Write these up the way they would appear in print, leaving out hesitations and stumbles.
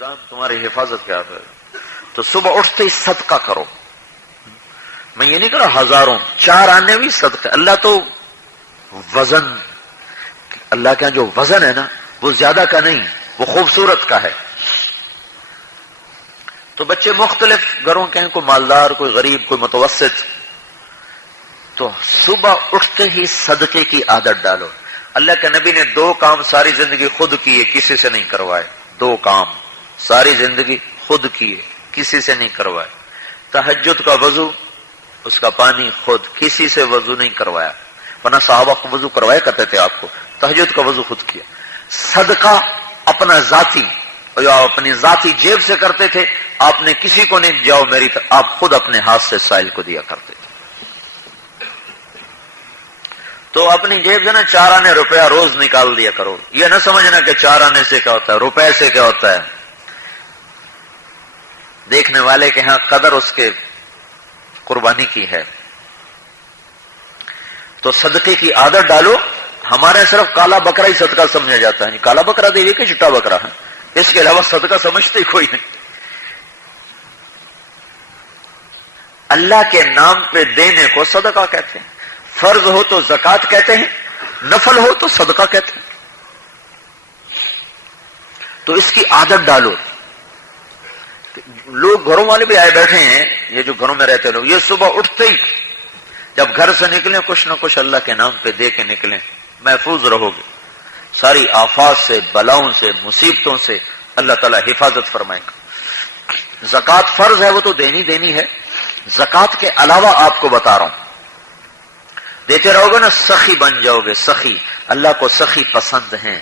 نظام تمہاری حفاظت کیا ہے. تو صبح اٹھتے ہی صدقہ کرو. میں یہ نہیں کہہ رہا ہزاروں 4 آنے بھی صدقہ. اللہ تو وزن، اللہ کا جو وزن ہے نا وہ زیادہ کا نہیں، وہ خوبصورت کا ہے. تو بچے مختلف گھروں کے ہیں، کوئی مالدار، کوئی غریب، کوئی متوسط. تو صبح اٹھتے ہی صدقے کی عادت ڈالو. اللہ کے نبی نے 2 کام ساری زندگی خود کیے، کسی سے نہیں کروائے. 2 کام ساری زندگی خود کیے، کسی سے نہیں کروائے. تہجد کا وضو، اس کا پانی خود، کسی سے وضو نہیں کروایا. ورنہ صحابہ کو وضو کروایا کرتے تھے، آپ کو تہجد کا وضو خود کیا. صدقہ اپنا ذاتی، اپنی ذاتی جیب سے کرتے تھے. آپ نے کسی کو نہیں جاؤ میری آپ خود اپنے ہاتھ سے سائل کو دیا کرتے تھے. تو اپنی جیب سے نا 4 آنے روپیہ روز نکال دیا کرو. یہ نہ سمجھنا کہ 4 آنے سے کیا ہوتا ہے، روپے سے کیا ہوتا ہے. دیکھنے والے کے ہاں قدر اس کے قربانی کی ہے. تو صدقے کی عادت ڈالو. ہمارے صرف کالا بکرا ہی صدقہ سمجھا جاتا ہے. کالا بکرا دے دے کہ چٹا بکرا ہے، اس کے علاوہ صدقہ سمجھتے ہی کوئی نہیں. اللہ کے نام پہ دینے کو صدقہ کہتے ہیں. فرض ہو تو زکوٰۃ کہتے ہیں، نفل ہو تو صدقہ کہتے ہیں. تو اس کی عادت ڈالو. لوگ گھروں والے بھی آئے بیٹھے ہیں، یہ جو گھروں میں رہتے لوگ، یہ صبح اٹھتے ہی جب گھر سے نکلیں کچھ نہ کچھ اللہ کے نام پہ دے کے نکلیں. محفوظ رہو گے ساری آفات سے، بلاؤں سے، مصیبتوں سے اللہ تعالیٰ حفاظت فرمائے گا. زکوٰۃ فرض ہے، وہ تو دینی ہے. زکوٰۃ کے علاوہ آپ کو بتا رہا ہوں، دیتے رہو گے نا سخی بن جاؤ گے. سخی، اللہ کو سخی پسند ہیں.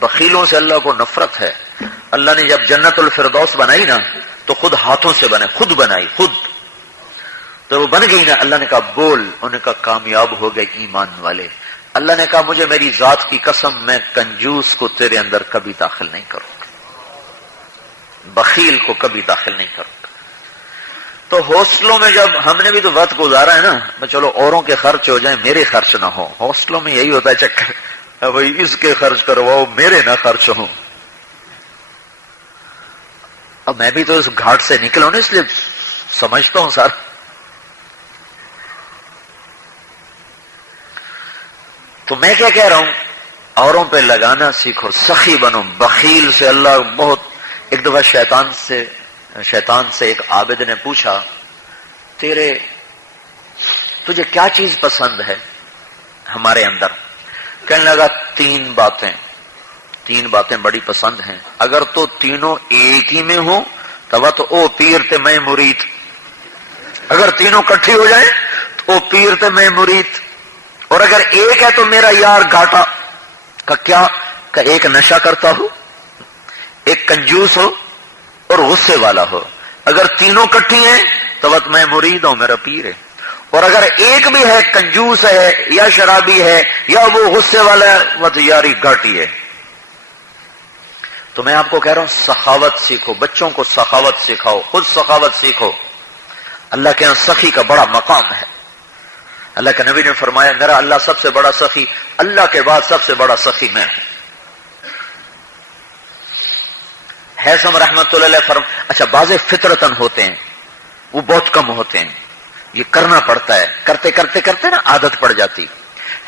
بخیلوں سے اللہ کو نفرت ہے. اللہ نے جب جنت الفردوس بنائی نا تو خود ہاتھوں سے خود بنائی خود. تو وہ بن گئی نا، اللہ نے کہا بول. انہوں نے کہا کامیاب ہو گئے ایمان والے. اللہ نے کہا مجھے میری ذات کی قسم میں کنجوس کو تیرے اندر کبھی داخل نہیں کروں گا، بخیل کو کبھی داخل نہیں کروں گا. تو ہاسٹلوں میں جب ہم نے بھی تو وقت گزارا ہے نا، چلو اوروں کے خرچ ہو جائیں میرے خرچ نہ ہو. ہاسٹلوں میں یہی ہوتا ہے چکر، بھائی اس کے خرچ کرواؤ میرے نہ خرچ ہوں. اب میں بھی تو اس گھاٹ سے نکلا ہوں نا، اس لیے سمجھتا ہوں سر. تو میں کیا کہہ رہا ہوں، اوروں پہ لگانا سیکھو، سخی بنو. بخیل سے اللہ بہت. ایک دفعہ شیطان سے ایک عابد نے پوچھا تجھے کیا چیز پسند ہے ہمارے اندر؟ کہنے لگا 3 باتیں بڑی پسند ہیں. اگر تو تینوں ایک ہی میں ہوں تب تو او پیر تے میں مرید. اگر تینوں کٹھی ہو جائیں تو او پیر تے میں مرید. اور اگر ایک ہے تو میرا یار گھاٹا. کا کیا؟ کہ ایک نشہ کرتا ہو، ایک کنجوس ہو اور غصے والا ہو. اگر تینوں کٹھی ہیں تو میں مرید ہوں، میرا پیر ہے. اور اگر ایک بھی ہے، کنجوس ہے یا شرابی ہے یا وہ غصے والا ہے، وہ تو یاری گھاٹی ہے. تو میں آپ کو کہہ رہا ہوں سخاوت سیکھو. بچوں کو سخاوت سکھاؤ، خود سخاوت سیکھو. اللہ کے یہاں سخی کا بڑا مقام ہے. اللہ کے نبی نے فرمایا میرا اللہ سب سے بڑا سخی، اللہ کے بعد سب سے بڑا سخی میں ہوں. حیثم رحمت اللہ علیہ اچھا بعض فطرتن ہوتے ہیں، وہ بہت کم ہوتے ہیں، یہ کرنا پڑتا ہے. کرتے کرتے کرتے نا عادت پڑ جاتی.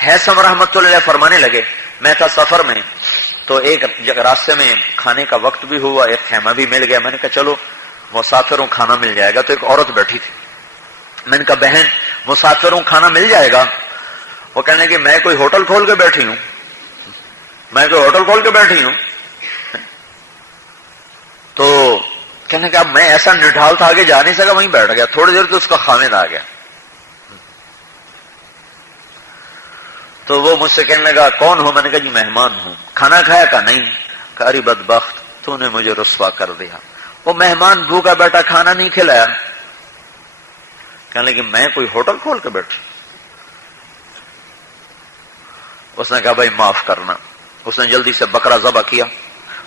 حیثم رحمت اللہ علیہ فرمانے لگے میں تھا سفر میں، تو ایک راستے میں کھانے کا وقت بھی ہوا، ایک خیمہ بھی مل گیا. میں نے کہا چلو مسافروں کھانا مل جائے گا. تو ایک عورت بیٹھی تھی. میں نے کہا بہن مسافروں کھانا مل جائے گا؟ وہ کہنے کہ میں کوئی ہوٹل کھول کے بیٹھی ہوں، تو کہنے کہ اب میں ایسا نڈھال تھا آگے جا نہیں سکا، وہیں بیٹھ گیا. تھوڑی دیر تو اس کا خامد آ گیا. تو وہ مجھ سے کہنے لگا کون ہو؟ میں نے کہا جی مہمان ہوں. کھانا کھایا؟ کہا نہیں. کہا ارے بدبخت تو نے مجھے رسوا کر دیا. وہ مہمان بھوکا بیٹھا کھانا نہیں کھلایا. کہنے لگی میں کوئی ہوٹل کھول کے بیٹھ. اس نے کہا بھائی معاف کرنا. اس نے جلدی سے بکرا ذبح کیا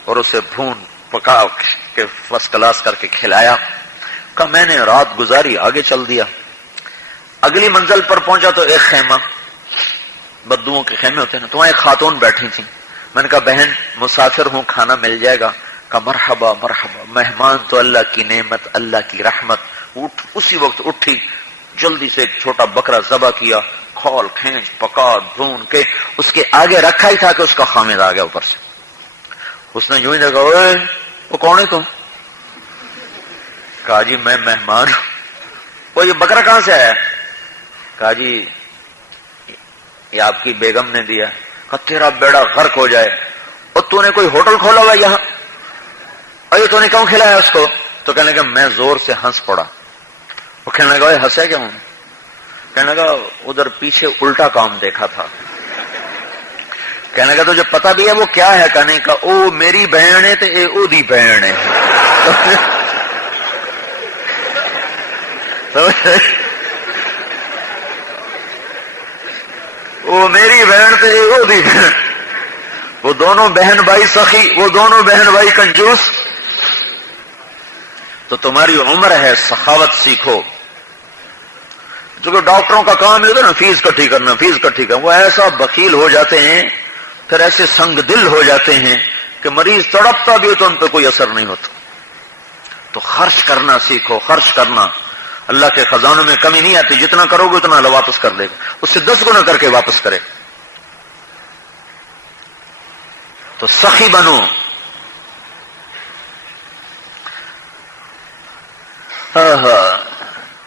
اور اسے بھون پکا کے فرسٹ کلاس کر کے کھلایا. کہا میں نے رات گزاری، آگے چل دیا. اگلی منزل پر پہنچا تو ایک خیمہ، بدوؤں کے خیمے ہوتے ہیں نا، تو وہاں ایک خاتون بیٹھی تھی. میں نے کہا بہن مسافر ہوں کھانا مل جائے گا؟ کہ مرحبا مرحبا، مہمان تو اللہ کی نعمت، اللہ کی رحمت. اسی وقت اٹھی، جلدی سے ایک چھوٹا بکرا ذبح کیا، کھول کھینچ پکا دھون کے اس کے آگے رکھا ہی تھا کہ اس کا خامد آ گیا اوپر سے. اس نے یوں ہی دیکھا، اوے وہ کون ہے تم؟ کہا جی میں مہمان ہوں. وہ یہ بکرا کہاں سے آیا؟ کہا جی یہ آپ کی بیگم نے دیا. کہا تیرا بیڑا غرق ہو جائے، اور تو نے کوئی ہوٹل کھولا ہوا یہاں، اور یہ تو نے کیوں کھلایا اس کو؟ تو کہنے لگا میں زور سے ہنس پڑا. وہ کہنے لگا ہنسے کیوں؟ کہنے لگا ادھر پیچھے الٹا کام دیکھا تھا. کہنے لگا تجھے پتا بھی ہے وہ کیا ہے؟ کہنے کا او میری بہن ہے تے اے او دی بہن ہے. وہ میری بہن تے اے او دی بہن، وہ دونوں بہن بھائی سخی، وہ دونوں بہن بھائی کنجوس. تو تمہاری عمر ہے، سخاوت سیکھو. جو کہ ڈاکٹروں کا کام ہے نا فیس کٹھی کرنا، فیس کٹھی کرنا، وہ ایسا بخیل ہو جاتے ہیں، پھر ایسے سنگ دل ہو جاتے ہیں کہ مریض تڑپتا بھی ہو تو ان پہ کوئی اثر نہیں ہوتا. تو خرچ کرنا سیکھو، خرچ کرنا. اللہ کے خزانوں میں کمی نہیں آتی، جتنا کرو گے اتنا اللہ واپس کر دے گا، اس سے 10 گنا کر کے واپس کرے. تو سخی بنو.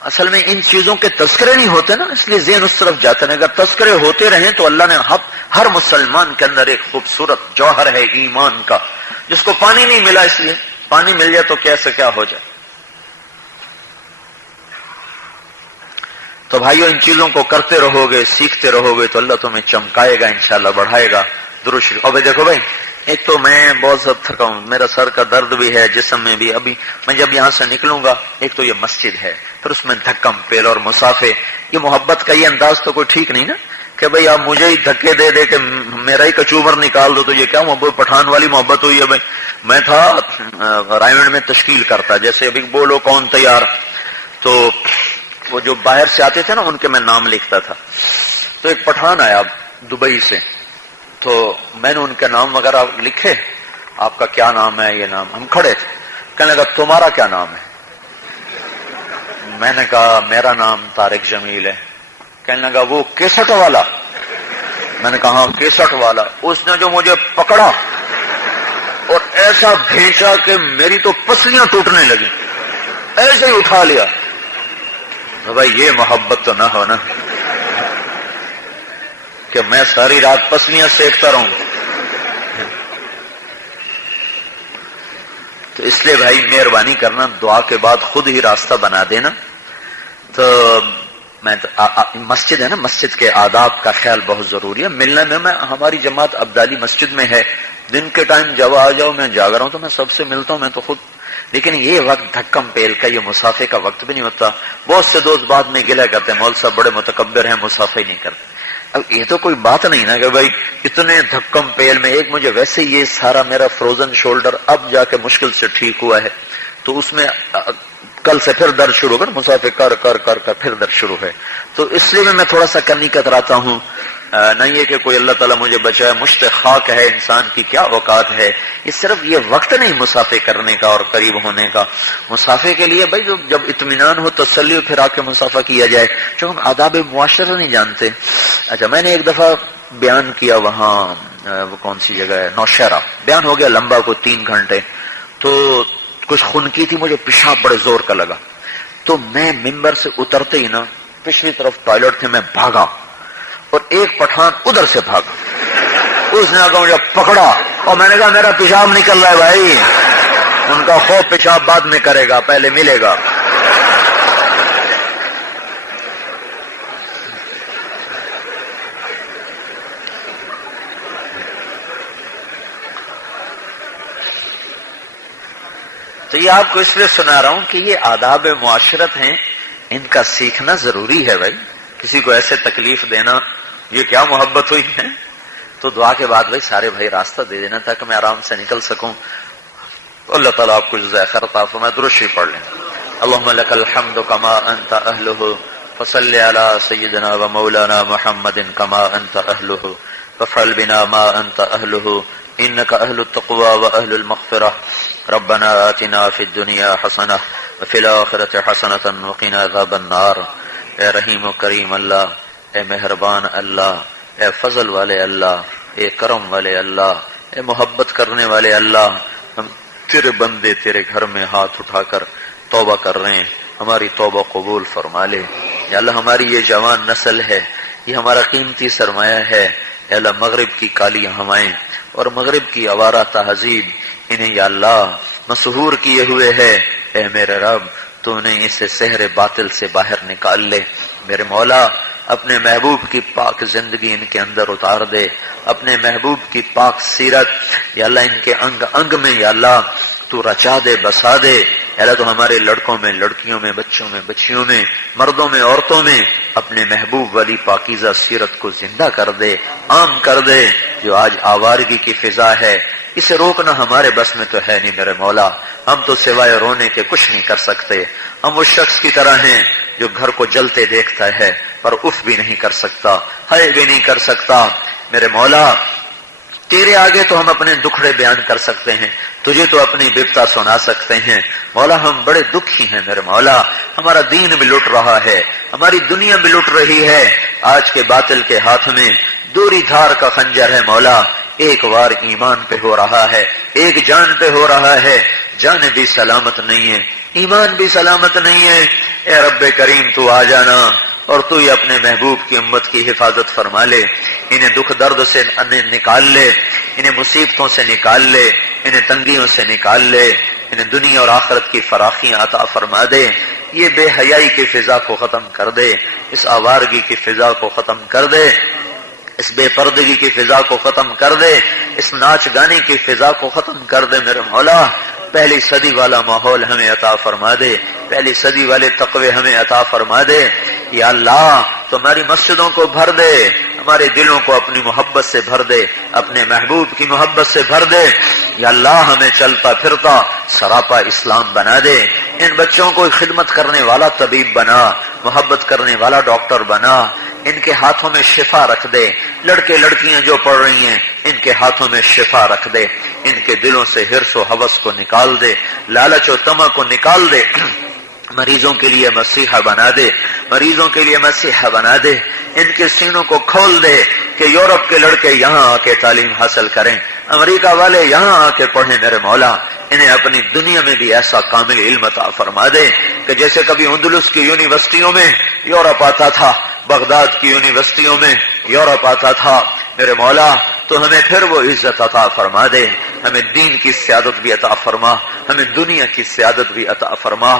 اصل میں ان چیزوں کے تذکرے نہیں ہوتے نا، اس لیے ذہن اس طرف جاتے ہیں. اگر تذکرے ہوتے رہیں تو اللہ نے ہر مسلمان کے اندر ایک خوبصورت جوہر ہے ایمان کا، جس کو پانی نہیں ملا، اس لیے پانی مل جائے تو کیسے کیا ہو جائے. تو بھائیو ان چیزوں کو کرتے رہو گے، سیکھتے رہو گے تو اللہ تمہیں چمکائے گا، انشاءاللہ بڑھائے گا. درود شریف. اب دیکھو بھائی، ایک تو میں بہت زیادہ تھکا ہوں، میرا سر کا درد بھی ہے، جسم میں بھی. ابھی میں جب یہاں سے نکلوں گا، ایک تو یہ مسجد ہے، پھر اس میں دھکم پیل اور مسافے. یہ محبت کا یہ انداز تو کوئی ٹھیک نہیں نا کہ بھئی آپ مجھے ہی دھکے دے دے کہ میرا ہی کچوبر نکال دو. تو یہ کیا محبت، پٹھان والی محبت ہوئی ہے بھائی. میں تھا رائمنڈ میں تشکیل کرتا، جیسے ابھی بولو کون تیار، تو وہ جو باہر سے آتے تھے نا ان کے میں نام لکھتا تھا. تو ایک پٹھان آیا دبئی سے، تو میں نے ان کے نام وغیرہ لکھے، آپ کا کیا نام ہے، یہ نام. ہم کھڑے تھے، کہنے لگا تمہارا کیا نام ہے؟ میں نے کہا میرا نام طارق جمیل ہے. کہنے لگا وہ کیسٹ والا؟ میں نے کہا ہاں کیسٹ والا. اس نے جو مجھے پکڑا اور ایسا بھینچا کہ میری تو پسلیاں ٹوٹنے لگی، ایسے ہی اٹھا لیا. تو بھائی یہ محبت تو نہ ہو نا کہ میں ساری رات پسلیاں سیکتا رہوں. تو اس لیے بھائی مہربانی کرنا، دعا کے بعد خود ہی راستہ بنا دینا. تو میں مسجد ہے نا، مسجد کے آداب کا خیال بہت ضروری ہے. ملنے میں ہماری جماعت عبدالی مسجد میں ہے، دن کے ٹائم جب آ جاؤ میں جاگ رہا ہوں تو میں سب سے ملتا ہوں، میں تو خود. لیکن یہ وقت دھکم پیل کا، یہ مسافے کا وقت بھی نہیں ہوتا. بہت سے دوست بعد میں گلہ کرتے ہیں مول صاحب بڑے متکبر ہیں، مسافے نہیں کرتے. اب یہ تو کوئی بات نہیں نا کہ بھائی اتنے دھکم پیل میں. ایک مجھے ویسے یہ سارا میرا فروزن شولڈر اب جا کے مشکل سے ٹھیک ہوا ہے، تو اس میں کل سے پھر درد شروع کر، مسافے کر کر کر کر پھر درد شروع ہے. تو اس لیے میں تھوڑا سا کرنی کتراتا ہوں. نہیں ہے کہ کوئی اللہ تعالیٰ مجھے بچائے، مشت خاک ہے انسان کی کیا اوقات ہے. یہ صرف یہ وقت نہیں مسافے کرنے کا اور قریب ہونے کا. مسافے کے لیے بھائی جب اطمینان ہو، تسلی ہو، پھر آ کے مسافہ کیا جائے. جو ہم آداب معاشرہ نہیں جانتے. اچھا میں نے ایک دفعہ بیان کیا وہاں، وہ کون سی جگہ ہے، نوشہرہ. بیان ہو گیا لمبا کو 3 گھنٹے. تو کچھ خنکی تھی، مجھے پیشاب بڑے زور کا لگا. تو میں ممبر سے اترتے ہی نا پچھلی طرف ٹوائلٹ تھے، میں بھاگا اور ایک پٹھان ادھر سے بھاگا. اس نے آ کے مجھے پکڑا اور میں نے کہا میرا پیشاب نکل رہا ہے بھائی. ان کا خوف پیشاب بعد میں کرے گا، پہلے ملے گا. تو یہ آپ کو اس لیے سنا رہا ہوں کہ یہ آداب معاشرت ہیں، ان کا سیکھنا ضروری ہے بھائی. کسی کو ایسے تکلیف دینا، یہ کیا محبت ہوئی ہے. تو دعا کے بعد بھائی سارے بھائی راستہ دے دینا تاکہ میں آرام سے نکل سکوں. اللہ تعالیٰ آپ کو جزائے خیر عطا فرمائے. درود شریف پڑھ لیں. اللهم لك الحمد كما انت اهله فصل على سيدنا ومولانا محمد كما انت اهله وافعل بنا ما انت اهله إنك أهل التقوى وأهل المغفرة ربنا آتنا في الدنيا حسنة وفي الآخرة حسنة وقنا عذاب النار۔ اے رحیم و کریم اللہ، اے مہربان اللہ، اے فضل والے اللہ، اے کرم والے اللہ، اے محبت کرنے والے اللہ، ہم تیرے بندے تیرے گھر میں ہاتھ اٹھا کر توبہ کر رہے ہیں، ہماری توبہ قبول فرما لے۔ یا اللہ ہماری یہ جوان نسل ہے، یہ ہمارا قیمتی سرمایہ ہے، یا اللہ مغرب کی کالی ہوائیں اور مغرب کی آوارہ تہذیب انہیں یا اللہ مسحور کیے ہوئے ہے، اے میرے رب تو انہیں اسے سحر باطل سے باہر نکال لے۔ میرے مولا اپنے محبوب کی پاک زندگی ان کے اندر اتار دے، اپنے محبوب کی پاک سیرت یا اللہ ان کے انگ انگ میں یا اللہ تو رچا دے، بسا دے۔ یا اللہ تو ہمارے لڑکوں میں، لڑکیوں میں، بچوں میں، بچیوں میں، مردوں میں، عورتوں میں اپنے محبوب والی پاکیزہ سیرت کو زندہ کر دے، عام کر دے۔ جو آج آوارگی کی فضا ہے اسے روکنا ہمارے بس میں تو ہے نہیں میرے مولا، ہم تو سوائے رونے کے کچھ نہیں کر سکتے۔ ہم اس شخص کی طرح ہیں جو گھر کو جلتے دیکھتا ہے پر اف بھی نہیں کر سکتا، ہائے بھی نہیں کر سکتا۔ میرے مولا تیرے آگے تو ہم اپنے دکھڑے بیان کر سکتے ہیں، تجھے تو اپنی بپتا سنا سکتے ہیں۔ مولا ہم بڑے دکھی ہیں میرے مولا، ہمارا دین بھی لٹ رہا ہے، ہماری دنیا بھی لٹ رہی ہے۔ آج کے باطل کے ہاتھ میں دوری دھار کا خنجر ہے مولا، ایک وار ایمان پہ ہو رہا ہے، ایک جان پہ ہو رہا ہے، جان بھی سلامت نہیں ہے، ایمان بھی سلامت نہیں ہے۔ اے رب کریم تو آ جانا اور تو ہی اپنے محبوب کی امت کی حفاظت فرما لے، انہیں دکھ درد سے نکال لے، انہیں مصیبتوں سے نکال لے، انہیں تنگیوں سے نکال لے، انہیں دنیا اور آخرت کی فراخیاں عطا فرما دے۔ یہ بے حیائی کی فضا کو ختم کر دے، اس آوارگی کی فضا کو ختم کر دے، اس بے پردگی کی فضا کو ختم کر دے، اس ناچ گانے کی فضا کو ختم کر دے میرے مولا۔ پہلی صدی والا ماحول ہمیں عطا فرما دے، پہلی صدی والے تقوی ہمیں عطا فرما دے۔ یا اللہ تو ہماری مسجدوں کو بھر دے، ہمارے دلوں کو اپنی محبت سے بھر دے، اپنے محبوب کی محبت سے بھر دے۔ یا اللہ ہمیں چلتا پھرتا سراپا اسلام بنا دے، ان بچوں کو خدمت کرنے والا طبیب بنا، محبت کرنے والا ڈاکٹر بنا، ان کے ہاتھوں میں شفا رکھ دے۔ لڑکے لڑکیاں جو پڑھ رہی ہیں ان کے ہاتھوں میں شفا رکھ دے، ان کے دلوں سے حرص و ہوس کو نکال دے، لالچ و طمع کو نکال دے، مریضوں کے لیے مسیحا بنا دے، مریضوں کے لیے مسیحا بنا دے، ان کے سینوں کو کھول دے کہ یورپ کے لڑکے یہاں آ کے تعلیم حاصل کریں، امریکہ والے یہاں آ کے پڑھیں میرے مولا۔ انہیں اپنی دنیا میں بھی ایسا کامل علم عطا فرما دے کہ جیسے کبھی اندلس کی یونیورسٹیوں میں یورپ آتا تھا، بغداد کی یونیورسٹیوں میں یورپ آتا تھا، میرے مولا تو ہمیں پھر وہ عزت عطا فرما دے، ہمیں دین کی سیادت بھی عطا فرما، ہمیں دنیا کی سیادت بھی عطا فرما۔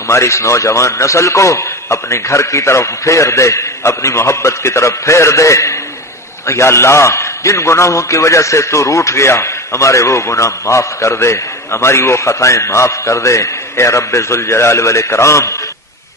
ہماری اس نوجوان نسل کو اپنے گھر کی طرف پھیر دے، اپنی محبت کی طرف پھیر دے۔ یا اللہ جن گناہوں کی وجہ سے تو روٹھ گیا ہمارے وہ گناہ معاف کر دے، ہماری وہ خطائیں معاف کر دے۔ اے رب ذوالجلال والاکرام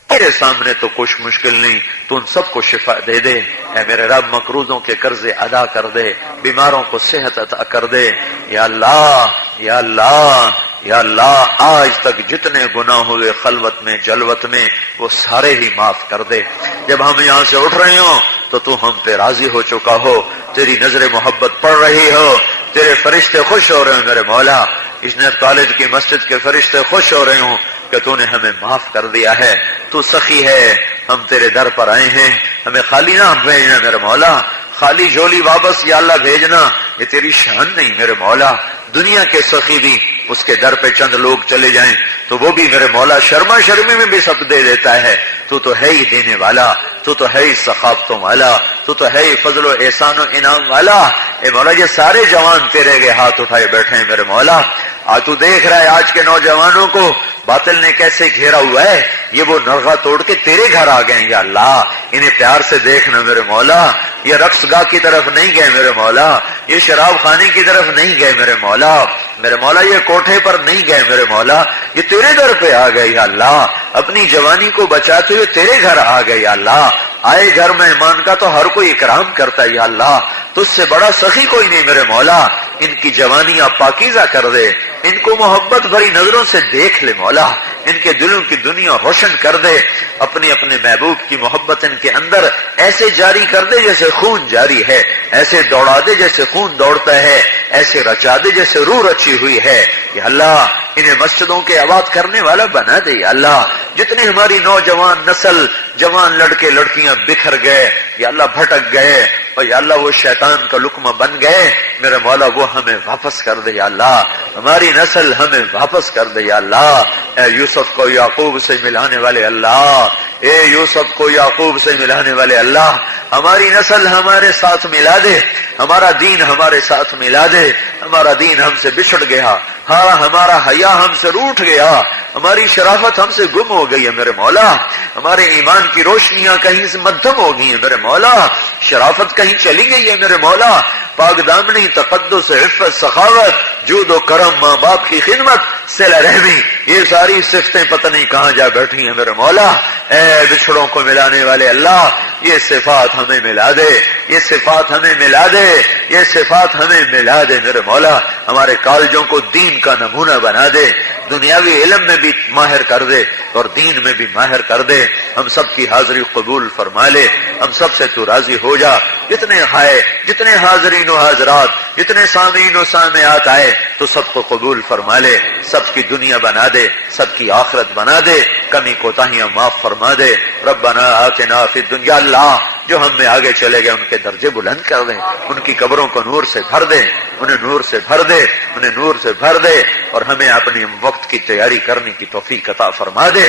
تیرے سامنے تو کچھ مشکل نہیں، تو ان سب کو شفا دے دے۔ اے میرے رب مقروضوں کے قرضے ادا کر دے، بیماروں کو صحت عطا کر دے۔ یا اللہ یا اللہ یا اللہ آج تک جتنے گناہ ہوئے خلوت میں جلوت میں وہ سارے ہی معاف کر دے۔ جب ہم یہاں سے اٹھ رہے ہوں تو تو ہم پہ راضی ہو چکا ہو، تیری نظر محبت پڑ رہی ہو، تیرے فرشتے خوش ہو رہے ہیں میرے مولا، اسنیف کالج کی مسجد کے فرشتے خوش ہو رہے ہوں کہ تو نے ہمیں معاف کر دیا ہے۔ تو سخی ہے، ہم تیرے در پر آئے ہیں، ہمیں خالی نہ بھیجنا میرے مولا، خالی جھولی واپس یا اللہ بھیجنا یہ تیری شان نہیں میرے مولا۔ دنیا کے سخی بھی اس کے در پہ چند لوگ چلے جائیں تو وہ بھی میرے مولا شرما شرمی میں بھی سب دے دیتا ہے۔ تو ہے ہی دینے والا، تو ہے ہی سخاوتوں والا، تو ہے ہی فضل و احسان و انعام والا۔ اے مولا یہ سارے جوان تیرے کے ہاتھ اٹھائے بیٹھے ہیں میرے مولا۔ آج تو دیکھ رہا ہے آج کے نوجوانوں کو باطل نے کیسے گھیرا ہوا ہے، یہ وہ نرغہ توڑ کے تیرے گھر آ گئے ہیں۔ یا اللہ انہیں پیار سے دیکھنا میرے مولا، یہ رقص گاہ کی طرف نہیں گئے میرے مولا، یہ شراب خانے کی طرف نہیں گئے میرے مولا، میرے مولا یہ کوٹھے پر نہیں گئے میرے مولا، یہ تیرے در پہ آ گئے یا اللہ، اپنی جوانی کو بچاتے ہوئے تیرے گھر آ گئے یا اللہ۔ آئے گھر مہمان کا تو ہر کوئی اکرام کرتا ہے یا اللہ، تجھ سے بڑا سخی کوئی نہیں میرے مولا۔ ان کی جوانیاں پاکیزہ کر دے، ان کو محبت بھری نظروں سے دیکھ لے مولا، ان کے دلوں کی دنیا روشن کر دے، اپنے اپنے محبوب کی محبت ان کے اندر ایسے جاری کر دے جیسے خون جاری ہے، ایسے دوڑا دے جیسے خون دوڑتا ہے، ایسے رچا دے جیسے روح رچی ہوئی ہے۔ یا اللہ انہیں مسجدوں کے آباد کرنے والا بنا دے۔ یا اللہ جتنے ہماری نوجوان نسل، جوان لڑکے لڑکیاں بکھر گئے یا اللہ، بھٹک گئے، اور یا اللہ وہ شیطان کا لقمہ بن گئے، میرے مولا وہ ہمیں واپس کر دے۔ یا اللہ ہماری نسل ہمیں واپس کر دے۔ یا اللہ اے یوسف کو یعقوب سے ملانے والے اللہ، اے یوسف کو یعقوب سے ملانے والے اللہ، ہماری نسل ہمارے ساتھ ملا دے، ہمارا دین ہمارے ساتھ ملا دے۔ ہمارا دین ہم سے بچھڑ گیا، ہاں ہمارا حیا ہم سے روٹھ گیا، ہماری شرافت ہم سے گم ہو گئی ہے میرے مولا، ہمارے ایمان کی روشنیاں کہیں سے مدھم ہو گئی ہیں میرے مولا، شرافت کہیں چلی گئی ہے میرے مولا، پاک دامنی، تقدس، عفت، سخاوت، جود و کرم، ماں باپ کی خدمت، صلہ رحمی، یہ ساری صفتیں پتہ نہیں کہاں جا بیٹھی ہیں میرے مولا۔ اے بچھڑوں کو ملانے والے اللہ، یہ صفات ہمیں ملا دے، یہ صفات ہمیں ملا دے، یہ صفات ہمیں ملا دے میرے مولا۔ ہمارے کالجوں کو دین کا نمونہ بنا دے، دنیاوی علم میں بھی ماہر کر دے اور دین میں بھی ماہر کر دے۔ ہم سب کی حاضری قبول فرما لے، ہم سب سے تو راضی ہو جا۔ جتنے آئے، جتنے حاضرین و حاضرات، جتنے سامعین و سامعات آئے تو سب کو قبول فرما لے، سب کی دنیا بنا دے، سب کی آخرت بنا دے، کمی کوتاہیاں معاف فرما دے۔ ربنا آتنا فی الدنیا، اللہ جو ہم میں آگے چلے گئے ان کے درجے بلند کر دیں، ان کی قبروں کو نور سے بھر دیں، انہیں نور سے بھر دے، انہیں نور سے بھر دے، اور ہمیں اپنی وقت کی تیاری کرنے کی توفیق عطا فرما دے۔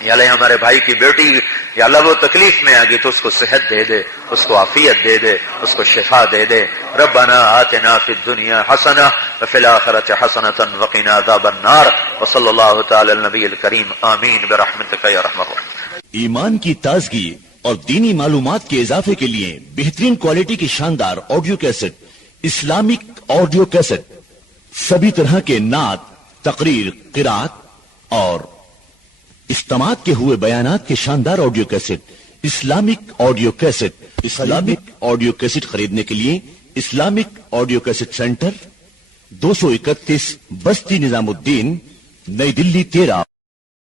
یا اللہ ہمارے بھائی کی بیٹی یا اللہ وہ تکلیف میں آ گئی تو اس کو صحت دے دے، اس کو عافیت دے دے، اس کو شفا دے دے۔ ربنا آتنا فی الدنیا حسنہ وفی الآخرۃ حسنۃ وقنا عذاب النار، وصلی اللہ تعالی علی النبی الکریم، آمین برحمتک یا ارحم الراحمین۔ ایمان کی تازگی اور دینی معلومات کے اضافے کے لیے بہترین کوالٹی کی شاندار audio cassette, Islamic audio cassette, سبھی طرح کے نعت، تقریر، قرات اور استماعت کے ہوئے بیانات کے شاندار audio cassette, Islamic audio cassette خریدنے کے لیے اسلامک آڈیو کیسٹ سینٹر 231 بستی نظام الدین، نئی دلی 13